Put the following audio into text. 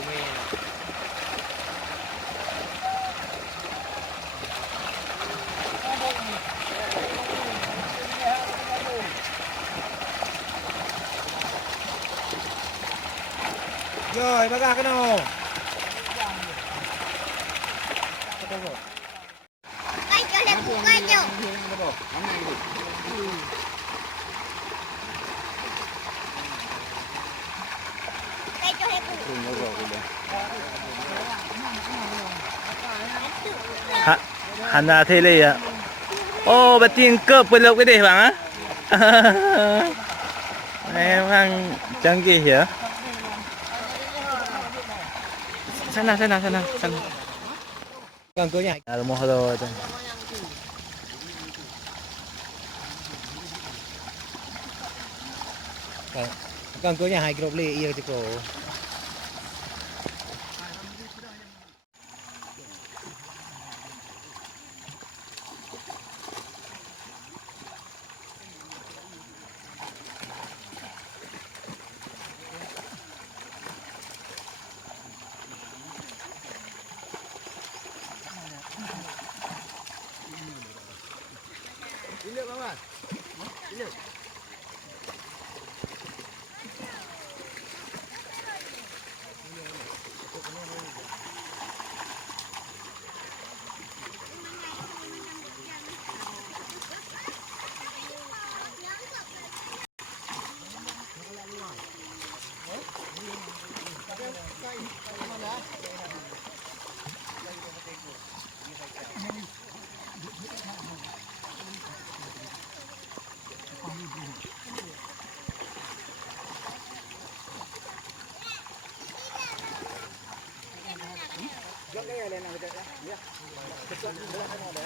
sungai. Rồi, bác ra cái nào? Cây cho lên phụ cây cho. Cây cho lên phụ. Hana Tele ya. Oh, berarti engkau peluk ke dia bang ah? Memang canggih ya. Sana. Cần cơ nhảy. Almohalo tu. Cần cơ nhảy 2 kilo beli iya tipo. Ini apa? Ini. Jangan ya, Lena, ya. Ya. Betul, betul ada.